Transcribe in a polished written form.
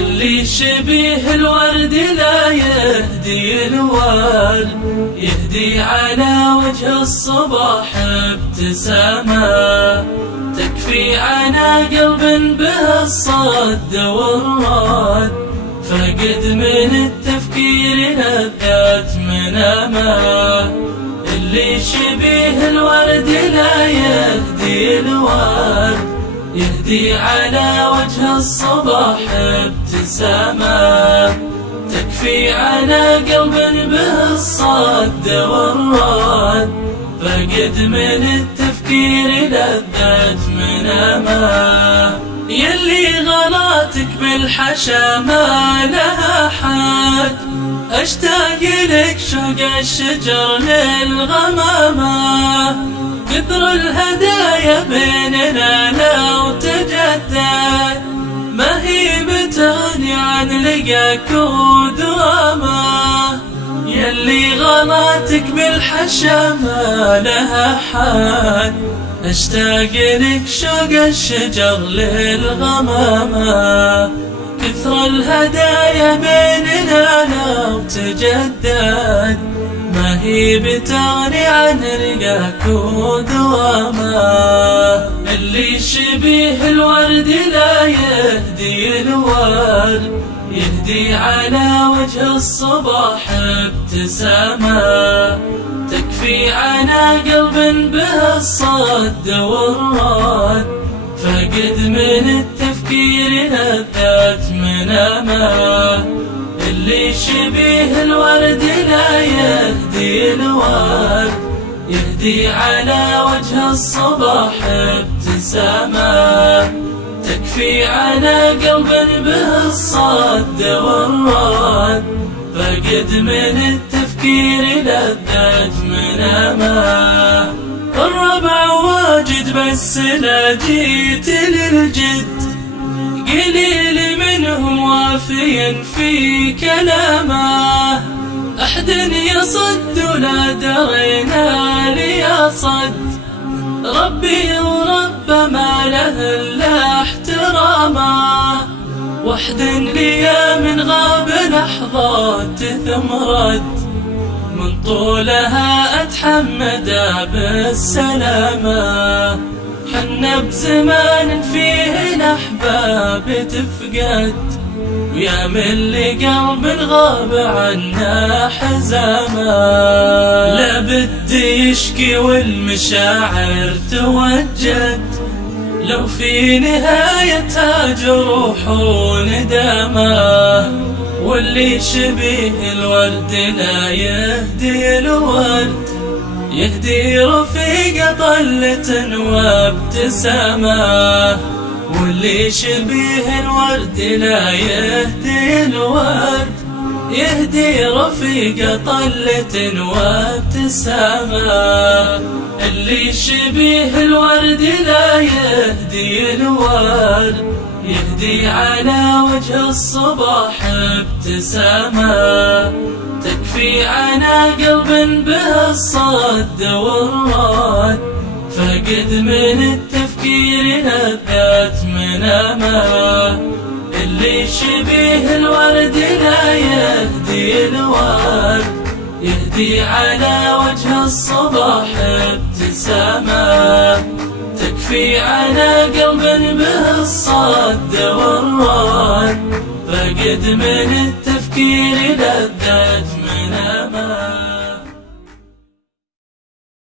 اللي شبيه الورد لا يهدي الورد، يهدي على وجه الصباح ابتسامة تكفي عنا قلب به الصد والرد، فقد من التفكير لذات منامه. اللي شبيه الورد لا يهدي الورد، يهدي على وجه الصباح ابتسامة تكفي على قلب به الصد والرد، فقد من التفكير لذات منامه. يلي غلاتك بالحشا ما لها حد، اشتاق لك شوق الشجر للغمامة، كثر الهدايا بيننا لو تجدد، ما هي بتغني عن لقاك ودوامه. يلي غلاتك بالحشا ما لها حد، اشتاق لك شوق الشجر للغمامة، كثر الهدايا بيننا لو تجدد، ما هي بتغني عن رقاك ودوامه. اللي شبيه الورد لا يهدي الورد، يهدي على وجه الصباح ابتسامة تكفي عنا قلب به الصد والرد، فقد من التفكير لذات منامه. اللي شبيه الورد لا يهدي الورد، يهدي على وجه الصباح ابتسامة تكفي عنا قلب به الصد والرد، فقد من التفكير لذات منامه. الربع واجد بس لا جيت للجد، قليل منهم وافي في كلامه، أحد يصد ولا درينا ليصد، ربي ورب ما له إلا احترامه. وحد لي من غاب لحظات ثم رد، من طولها أتحمد بالسلامة، حنا بزمان فيه الأحباب تفقد، ويا من لقلب غاب عنا حزامة. لا بد يشكي والمشاعر توجد، لو في نهايتها جروح وندامة. واللي شبيه الورد لا يهدي الورد، يهدي رفيق طلة وابتسامة. واللي شبيه الورد لا يهدي الورد، يهدي رفيق طلة وابتسامة. اللي شبيه الورد لا يهدي الورد، يهدي على وجه الصباح ابتسامة تكفي عنا قلب به الصد والرد، فقد من التفكير لذات منامه. اللي شبيه الورد لا يهدي الورد، يهدي على وجه الصباح ابتسامة تكفي عنا قلب به الصد والرد، فقد من التفكير لذات منامه.